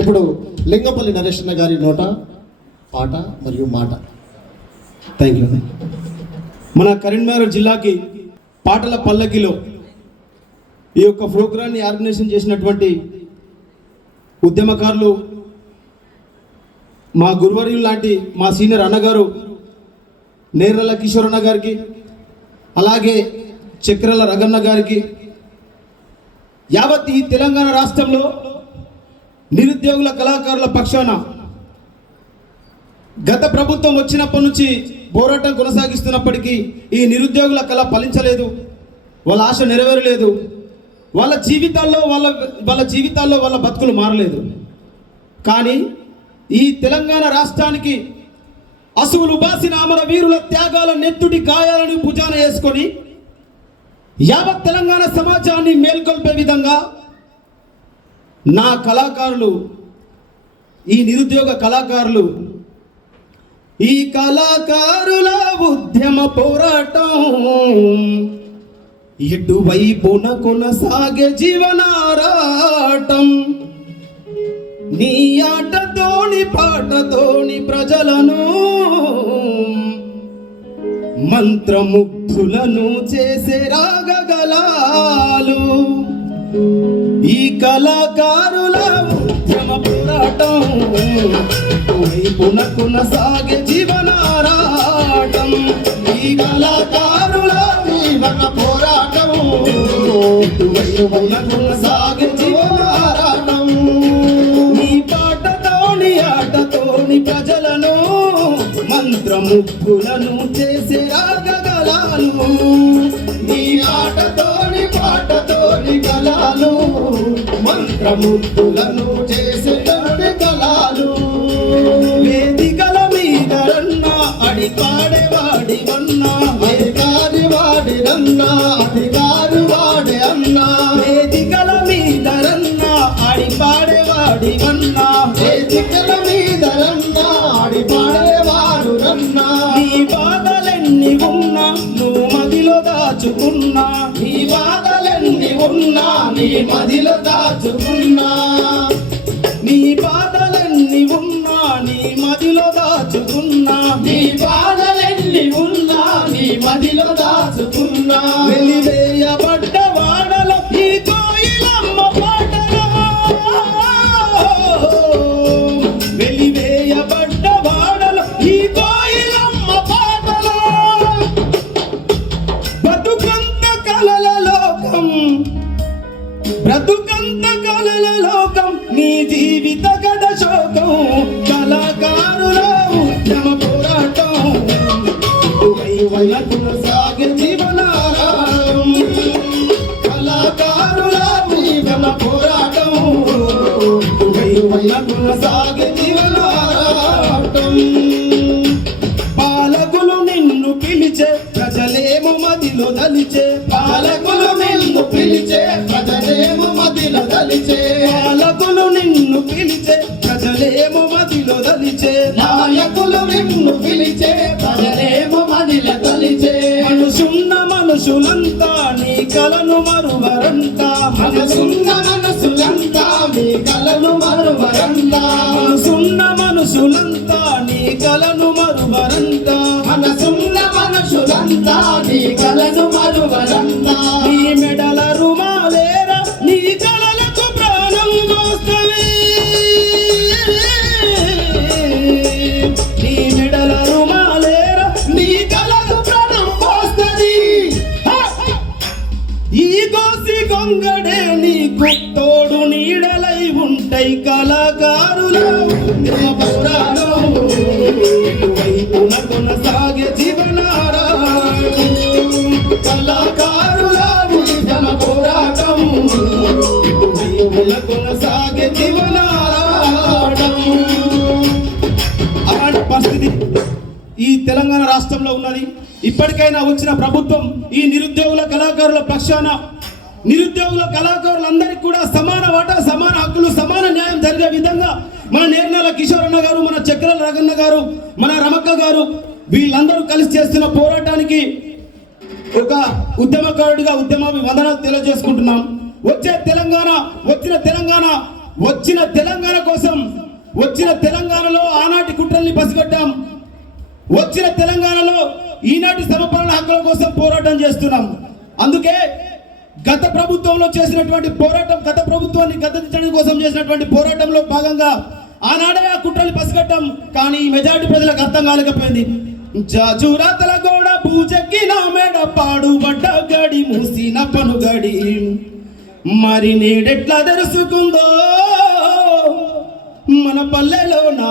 ఇప్పుడు లింగపల్లి నరేష్ గారి నోట పాట మరియు మాట. Thank you. మన కరీంనగర్ జిల్లాకి పాటల పల్లకిలో ఈ యొక్క ప్రోగ్రాన్ని ఆర్గనైజేషన్ చేసినటువంటి ఉద్యమకారులు మా గురువర్యులు లాంటి మా సీనియర్ అన్నగారు నేర్నల కిషోర్ అన్న గారికి, అలాగే చక్రల రగన్న గారికి, యావత్ ఈ తెలంగాణ రాష్ట్రంలో నిరుద్యోగుల కళాకారుల పక్షాన గత ప్రభుత్వం వచ్చినప్పటి నుంచి పోరాటం కొనసాగిస్తున్నప్పటికీ ఈ నిరుద్యోగుల కళ ఫలించలేదు, వాళ్ళ ఆశ నెరవేరలేదు, వాళ్ళ జీవితాల్లో వాళ్ళ బతుకులు మారలేదు. కానీ ఈ తెలంగాణ రాష్ట్రానికి అసువులు బాసిన అమర వీరుల త్యాగాల నెత్తుటి గాయాలను భుజాన వేసుకొని యావత్ తెలంగాణ సమాజాన్ని మేల్కొల్పే విధంగా నా కళాకారులు, ఈ నిరుద్యోగ కళాకారులు, ఈ కళాకారుల ఉద్యమ పోరాటం ఎటువైపున కొనసాగే జీవనారాటం. నీ ఆటతోని పాటతోని ప్రజలను మంత్రముగ్ధులను చేసే రాగగలాలు. ఈ కళాకారుల ఉద్యమ పోరాటం వైపున కొనసాగే జీవనారాటం. ఈ కళాకారుల జీవన పోరాటం వైపున కొనసాగే జీవనారాటం. నీ పాటతోని ఆటతోని ప్రజలను మంత్రముగ్ధులను చేసే రాగగలాలు. నీ ఆటతోని పాటతోని గలాలు మంత్రముగ్ధులను చేసే గలాలు. వేదికల మీద రన్నా అడి పాడేవాడి వన్నా, అధికారి వాడి రన్నా అధికారి వాడే అన్నా. వేదికల మీద రన్నా అడి పాడేవాడి వన్నా, వేదికల మీద రన్నా అడి పాడేవాడు రన్నా. నీ బాధలెన్ని ఉన్నా నువ్వు మదిలో దాచుకున్నా, నీ బాధలెన్ని ఉన్నా నీ మదిలో దాచుకున్నా. నీ బాధలెన్ని ఉన్నా నీ మదిలో దాచుకున్నా, నీ బాధలెన్ని ఉన్నా నీ మదిలో దాచుకున్నా. వెలివేయబడ్డ వాడలో ఈ కోయిలమ్మ పాటలో, వెలివేయబడ్డ వాడలో ఈ కోయిలమ్మ పాటలో. బతుకంత కలల లోకం, బ్రతుకంత కలల లోకం, నీ జీవిత గద శోకం. కళాకారుల ఉద్యమ పోరాటం వైపున కొనసాగే జీవనారాటం. కళాకారుల ఉద్యమ పోరాటం వైపున కొనసాగే జీవనారాటం. పాలకులు నిన్ను పిలిచే ప్రజలేమో మదిలో దలిచే, పాలకులు నిన్ను పిలిచే ప్రజలేమో మదిలో దలిచే. పాలకులు నిన్ను పిలిచే ప్రజలేమో మదిలో దలిచే, నాయకులు నిన్ను పిలిచే ప్రజలేమో మదిలో దలిచే. మనసున్న మనుషులంతా నీ కలను మరువరంట, మనసున్న మనసులంతా నీ కలను మరువరంట. మనసున్న మనుషులంతా నీ కలను మరువరంట, మనసున్న మనుషులంతా నీ కలను మరువరంట. నీ మెడల రుమాలేరా నీ కలలకు ప్రాణం పోస్తవే, నీ మెడల రుమాలేరా నీ కలకు ప్రాణం పోస్తది. ఈ గోసి గొంగడే నీకు తోడు నీడలై ఉంటాయి. కళాకారుల పోరాటం వైపున కొనసాగే జీవనారాటం. కళాకారుల ఉద్యమ పోరాటం వైపున కొనసాగే జీవనారాటం. అలాంటి పరిస్థితి ఈ తెలంగాణ రాష్ట్రంలో ఉన్నది. ఇప్పటికైనా వచ్చిన ప్రభుత్వం ఈ నిరుద్యోగుల కళాకారుల పక్షాన, నిరుద్యోగుల కళాకారులందరికీ కూడా సమాన వాటా, సమాన హక్కులు, సమాన న్యాయం జరిగే విధంగా మన నేర్నల కిషోర్ అన్న గారు, మన చక్రల రగన్న గారు, మన రమక్క గారు వీళ్ళందరూ కలిసి చేస్తున్న పోరాటానికి ఒక ఉద్యమకారుడిగా ఉద్యమాభివందనాలు తెలియజేసుకుంటున్నాం. వచ్చిన తెలంగాణ వచ్చిన తెలంగాణ కోసం, వచ్చిన తెలంగాణలో ఆనాటి కుట్రల్ని పసిగట్టాం. వచ్చిన తెలంగాణలో ఈనాటి సమపాలన హక్కుల కోసం పోరాటం చేస్తున్నాం. అందుకే గత ప్రభుత్వంలో చేసినటువంటి పోరాటం, గత ప్రభుత్వాన్ని గద్దెదించడం కోసం చేసినటువంటి పోరాటంలో భాగంగా ఆనాడే ఆ కుట్రల్ని పసిగట్టాం. కానీ ఈ మెజారిటీ ప్రజలకు అర్థం కాలేకపోయింది. జాజురాతల గోడ పూజెక్కిన మేడ పాడుబడ్డ గడి మూసిన పనుగడి మరి నేడెట్లా తెలుసుకుందో మన పల్లెలోనా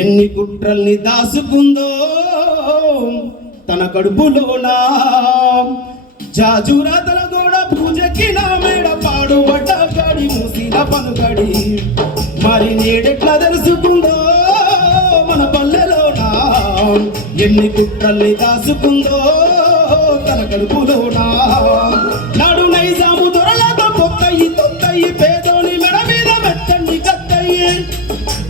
ఎన్ని కుట్రల్ని దాసుకుందో తన కడుపులోనా. జాజురాతల గోడ పూజెక్కిన మేడ పాడుబడ్డ గడి మూసిన పనుగడి మరి నేడెట్లా తెలుసుకుందో మన పల్లెలోనా ఎన్ని కుట్రల్ని దాసుకుందో తన కడుపులోనా. నాడు నైజాము దొరలతో పొక్కయి తొక్కయి పేదోని మెడ మీద మెట్టండి కత్తయ్యి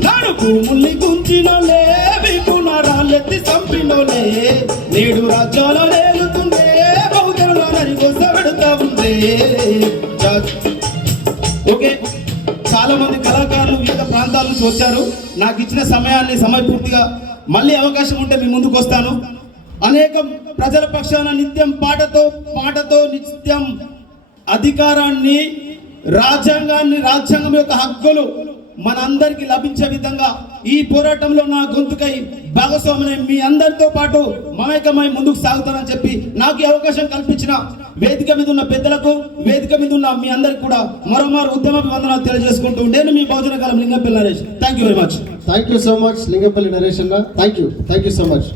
నాడు భూముల్ని గుంచినోలే వీపున రాళ్ళెత్తి చంపినోలే నేడు రాజ్యాల లేలుతుందే బహుజనుల నరిగొస పెడతా ఉందే. ఓకే, చాలా మంది కళాకారులు వివిధ ప్రాంతాల నుంచి వచ్చారు. నాకు ఇచ్చిన సమయాన్ని సమయపూర్తిగా మళ్ళీ అవకాశం ఉంటే మీ ముందుకు వస్తాను. అనేక ప్రజల పక్షాన నిత్యం పాటతో నిత్యం అధికారాన్ని, రాజ్యాంగాన్ని, రాజ్యాంగం యొక్క హక్కులు మనందరికీ లభించే విధంగా ఈ పోరాటంలో నా గొంతుకై భాగస్వామిని మీ అందరితో పాటు మమేకమై ముందుకు సాగుతానని చెప్పి నాకు ఈ అవకాశం కల్పించిన వేదిక మీద ఉన్న పెద్దలకు, వేదిక మీద ఉన్న మీ అందరికి కూడా మరోమారు ఉద్యమాభివందనాలు తెలియజేసుకుంటూ నేను మీ Bahujana Kalam Lingampally Naresh. Thank you very much. Thank you so much Lingampally Naresh అన్న. Thank you so much.